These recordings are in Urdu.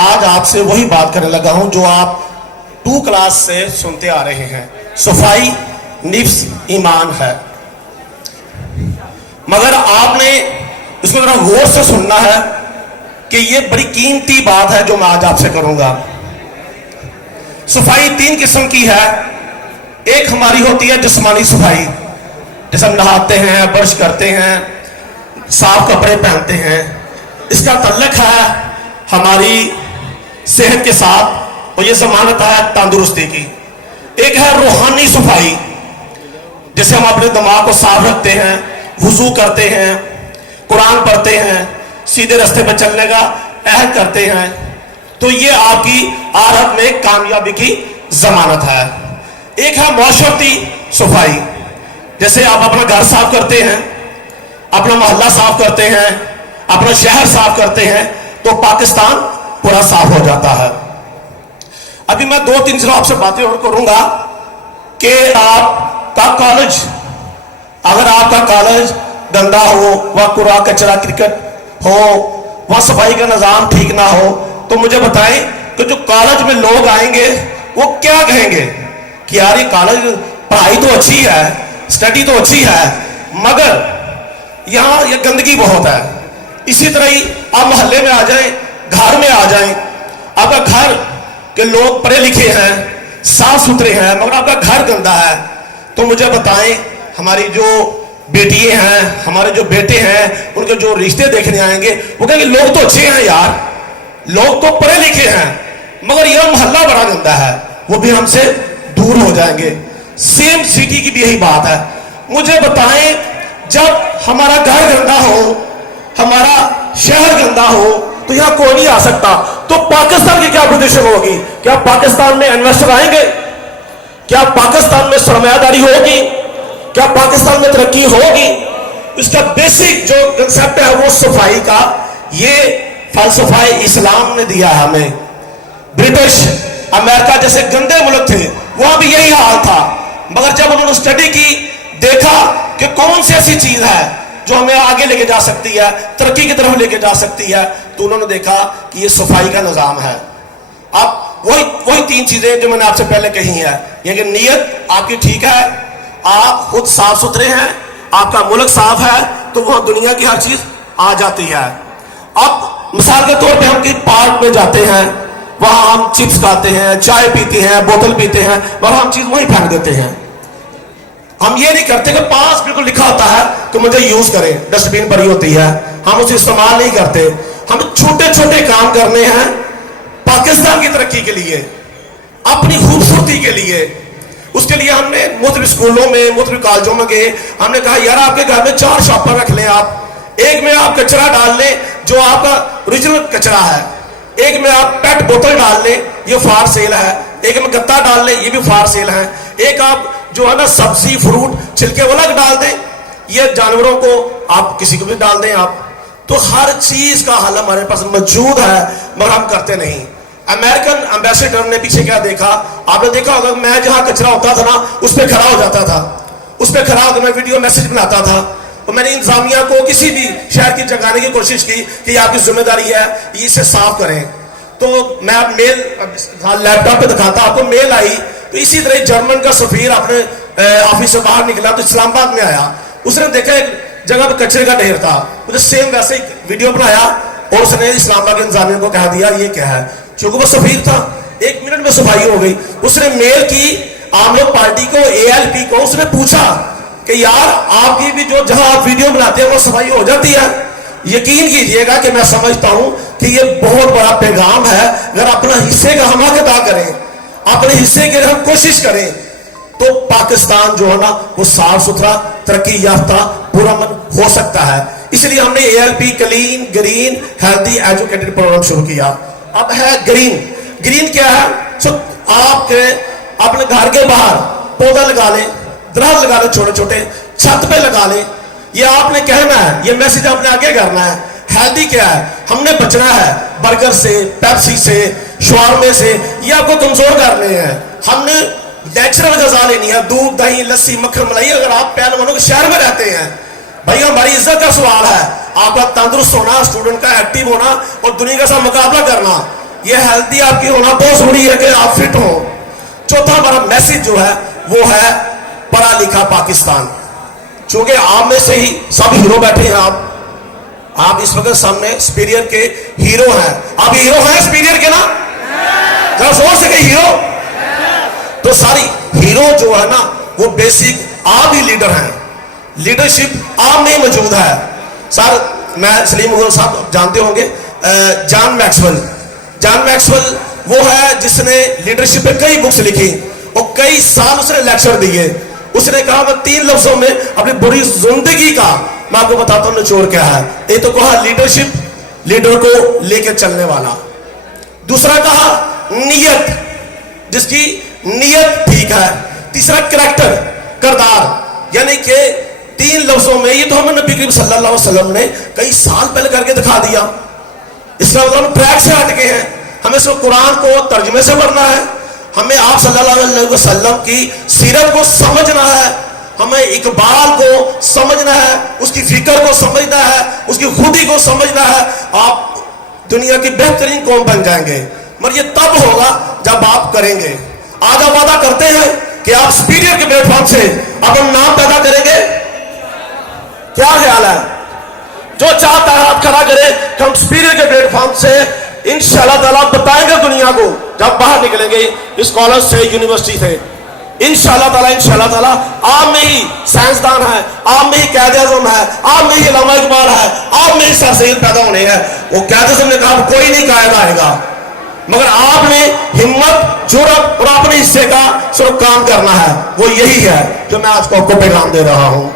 آج آپ سے وہی بات کرنے لگا ہوں جو آپ 2 کلاس سے سنتے آ رہے ہیں. صفائی نفس ایمان ہے. مگر آپ نے اس کو ذرا غور سے سننا ہے کہ یہ بڑی قیمتی بات ہے جو میں آج آپ سے کروں گا. صفائی 3 قسم کی ہے. ایک ہماری ہوتی ہے جسمانی صفائی، جیسے ہم نہاتے ہیں، برش کرتے ہیں، صاف کپڑے پہنتے ہیں. اس کا تعلق ہے ہماری صحت کے ساتھ اور یہ ضمانت ہے تندرستی کی. ایک ہے روحانی صفائی، جیسے ہم اپنے دماغ کو صاف رکھتے ہیں، وضو کرتے ہیں، قرآن پڑھتے ہیں، سیدھے راستے پہ چلنے کا عہد کرتے ہیں، تو یہ آپ کی آخرت میں کامیابی کی ضمانت ہے. ایک ہے معاشرتی صفائی، جیسے آپ اپنا گھر صاف کرتے ہیں، اپنا محلہ صاف کرتے ہیں، اپنا شہر صاف کرتے ہیں، تو پاکستان پورا صاف ہو جاتا ہے. ابھی میں 2-3 چیزوں آپ سے باتیں اور کروں گا کہ آپ کا کالج، اگر آپ کا کالج گندا ہو، وہاں کوڑا کچرا کرکٹ ہو، وہاں صفائی کا نظام ٹھیک نہ ہو، تو مجھے بتائیں کہ جو کالج میں لوگ آئیں گے وہ کیا کہیں گے کہ یار یہ کالج پڑھائی تو اچھی ہے، اسٹڈی تو اچھی ہے، مگر یہاں یہ گندگی بہت ہے. اسی طرح ہی آپ محلے میں آ جائیں، گھر میں آ جائیں، آپ کا گھر کے لوگ پڑھے لکھے ہیں، صاف ستھرے ہیں، مگر آپ کا گھر گندا ہے، تو مجھے بتائیں ہماری جو بیٹیاں ہیں، ہمارے جو بیٹے ہیں، ان کے جو رشتے دیکھنے آئیں گے وہ کہیں گے لوگ تو اچھے ہیں یار، لوگ تو پڑھے لکھے ہیں، مگر یہ محلہ بڑا گندا ہے، وہ بھی ہم سے دور ہو جائیں گے. سیم سٹی کی بھی یہی بات ہے. مجھے بتائیں جب ہمارا گھر گندا ہو، ہمارا شہر گندا ہو، تو یہاں کوئی نہیں آ سکتا. تو پاکستان کی کیا پوزیشن ہوگی؟ کیا پاکستان میں انویسٹر آئیں گے؟ کیا پاکستان میں سرمایہ داری ہوگی؟ کیا پاکستان میں ترقی ہوگی؟ اس کا بیسک جو کنسپٹ ہے وہ صفائی کا، یہ فلسفہ اسلام نے دیا ہے ہمیں. برٹش امریکہ جیسے گندے ملک تھے وہاں بھی یہی حال تھا، مگر جب انہوں نے اسٹڈی کی، دیکھا کہ کون سی ایسی چیز ہے جو ہمیں آگے لے کے جا سکتی ہے، ترقی کی طرف لے کے جا سکتی ہے، تو انہوں نے دیکھا کہ یہ صفائی کا نظام ہے. اب وہی 3 چیزیں جو میں نے آپ سے پہلے کہی ہیں، یہ کہ نیت آپ کی ٹھیک ہے، آپ خود صاف ستھرے ہیں، آپ کا ملک صاف ہے، تو وہاں دنیا کی ہر چیز آ جاتی ہے. اب مثال کے طور پہ ہم کسی پارک میں جاتے ہیں، وہاں ہم چپس کھاتے ہیں، چائے پیتے ہیں، بوتل پیتے ہیں، اور ہم چیز وہیں پھینک دیتے ہیں. ہم یہ نہیں کرتے کہ پاس بالکل لکھا ہوتا ہے کہ مجھے یوز کریں، ڈسٹ بین بڑی ہوتی ہے، ہم اسے استعمال نہیں کرتے. ہم چھوٹے چھوٹے کام کرنے ہیں پاکستان کی ترقی کے لیے، اپنی خوبصورتی کے لیے. اس کے لیے ہم نے مختلف اسکولوں میں، مختلف کالجوں میں گئے، ہم نے کہا یار آپ کے گھر میں 4 شاپر رکھ لیں، آپ ایک میں آپ کچرا ڈال لیں جو آپ کا اوریجنل کچرا ہے، ایک میں آپ پیٹ بوتل ڈال لیں، یہ فار سیل ہے، ایک میں گتا ڈال لیں، یہ بھی فار سیل ہے، ایک آپ جو ہے نا سبزی فروٹ چھلکے والا ڈال دیں، یہ جانوروں کو آپ کسی کو بھی ڈال دیں. آپ تو ہر چیز کا حل ہمارے پاس موجود ہے، مگر ہم کرتے نہیں. امریکن امبیسڈر نے پیچھے کیا دیکھا، آپ نے دیکھا ہوگا، میں جہاں کچرا ہوتا تھا نا اس پہ کھڑا ہو جاتا تھا، اس پہ کھڑا ہو کے میں ویڈیو میسج بناتا تھا. تو میں نے انتظامیہ کو کسی بھی شہر کی جگانے کی کوشش کی کہ یہ آپ کی ذمہ داری ہے، یہ اسے صاف کریں. تو میں میل لیپ ٹاپ پہ دکھاتا، آپ کو میل آئی. تو اسی طرح جرمن کا سفیر اپنے آفس سے باہر نکلا تو اسلام آباد میں آیا، اس نے دیکھا ایک جگہ پہ کچرے کا ڈھیر تھا، مجھے سیم ویسے ہی ویڈیو بنایا اور اس نے اسلام آباد کے انتظامیہ کو کہہ دیا یہ کیا ہے. چونکہ وہ سفیر تھا، 1 منٹ میں صفائی ہو گئی. اس نے میل کی عام لوگ پارٹی کو، ALP کو، اس نے پوچھا کہ یار آپ کی بھی جو جہاں آپ ویڈیو بناتے ہیں وہ صفائی ہو جاتی ہے؟ یقین کیجئے گا کہ میں سمجھتا ہوں کہ یہ بہت بڑا پیغام ہے. اگر اپنا حصے کا ہم ادا کریں، اپنے حصے کے ہم کوشش کریں، تو پاکستان جو ہے نا وہ صاف ستھرا، ترقی یافتہ، پورا من ہو سکتا ہے. اس لیے ہم نے ALP clean green healthy educated program شروع کیا. اب ہے گرین کیا ہے؟ آپ کے اپنے گھر کے باہر پودا لگا لیں، درخت لگا لیں، چھوٹے چھوٹے چھت پہ لگا لیں. یہ آپ نے کہنا ہے، یہ میسج آپ نے آگے کرنا ہے. ہیلتھی کیا ہے؟ ہم نے بچنا ہے برگر سے، پیپسی سے، شوارمے سے، یہ آپ کو کمزور کرنے ہیں. ہم نے نیچرل غذا لینی ہے، دودھ، دہی، لسی، مکھن، ملائی. اگر آپ پہلوانوں کے شہر میں رہتے ہیں بھائی، ہماری عزت کا سوال ہے، آپ کا تندرست ہونا، اسٹوڈنٹ کا ایکٹیو ہونا اور دنیا کے ساتھ مقابلہ کرنا. یہ ہیلتھی آپ کی ہونا بہت ضروری ہے کہ آپ فٹ ہو. چوتھا ہمارا میسج جو ہے وہ ہے پڑھا لکھا پاکستان. چونکہ آپ میں سے ہی سب ہیرو بیٹھے ہیں. آپ اس وقت سامنے سپیریئر کے ہیرو ہیں. آپ ہیرو ہیں سپیریئر کے نا؟ ذرا زور سے کہ ہیرو. تو ساری ہیرو جو ہے نا وہ بیسک آپ ہی لیڈر ہیں. لیڈرشپ آپ میں موجود ہے. سر میں سلیم مغل صاحب جانتے ہوں گے جان میکسویل وہ ہے جس نے لیڈرشپ پہ کئی بکس لکھی اور کئی سال اس نے لیکچر دیے. اس نے کہا میں 3 لفظوں میں اپنی بڑی زندگی کا میں آپ کو بتاتا ہوں نچوڑ کیا ہے. ایک تو کہا لیڈرشپ لیڈر کو لے کے چلنے والا. دوسرا کہا نیت جس کی نیت ٹھیک ہے. تیسرا کریکٹر کردار. یعنی کہ 3 لفظوں میں یہ تو ہمیں نبی کریم صلی اللہ علیہ وسلم نے کئی سال پہلے کر کے دکھا دیا. اس کا مطلب ہم ٹریک سے ہٹ گئے ہیں. ہمیں صرف قرآن کو ترجمے سے پڑھنا ہے. ہمیں آپ صلی اللہ علیہ وسلم کی سیرت کو سمجھنا ہے. ہمیں اقبال کو سمجھنا ہے, اس کی فکر کو سمجھنا ہے, اس کی خودی کو سمجھنا ہے. آپ دنیا کی بہترین قوم بن جائیں گے مگر یہ تب ہوگا جب آپ کریں گے. آج آپ وعدہ کرتے ہیں کہ آپ سپیریئر کے پلیٹ فارم سے اپنا نام پیدا کریں گے. کیا خیال ہے؟ جو چاہتا ہے آپ کھڑا کریں کہ ہم سپیریئر کے پلیٹ فارم سے انشاءاللہ تعالیٰ بتائیں گے دنیا کو جب باہر نکلیں گے اس کالج سے یونیورسٹی سے. انشاءاللہ تعالیٰ آپ میں ہی سائنسدان ہے, آپ میں ہی قائد اعظم ہے, آپ میں ہی علامہ اقبال ہے, آپ میں ہی سر سید پیدا ہونے ہیں. وہ قائد اعظم نے کہا کوئی نہیں قائد آئے گا مگر آپ نے ہمت جرأت اور اپنے حصے کا صرف کام کرنا ہے. وہ یہی ہے جو میں آج کو آپ کو پیغام دے رہا ہوں.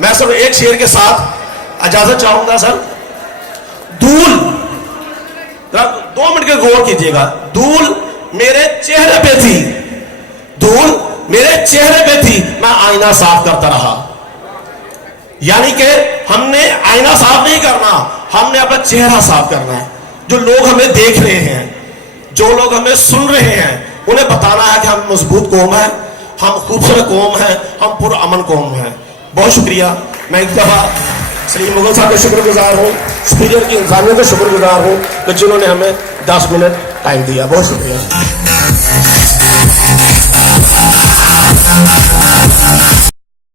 میں صرف ایک شعر کے ساتھ اجازت چاہوں گا. سر دھول 2 منٹ کے غور کیجئے گا. دھول میرے چہرے پہ تھی, دھول میرے چہرے پہ تھی, میں آئینہ صاف کرتا رہا. یعنی کہ ہم نے آئینہ صاف نہیں کرنا, ہم نے اپنا چہرہ صاف کرنا ہے. جو لوگ ہمیں دیکھ رہے ہیں, جو لوگ ہمیں سن رہے ہیں, انہیں بتانا ہے کہ ہم مضبوط قوم ہیں, ہم خوبصورت قوم ہیں, ہم پرامن قوم ہیں. بہت شکریہ. میں ایک دفعہ سلیم مغل صاحب کا شکر گزار ہوں, سپیریئر کی انسانیت کا شکر گزار ہوں کہ جنہوں نے ہمیں 10 منٹ ٹائم دیا. بہت شکریہ.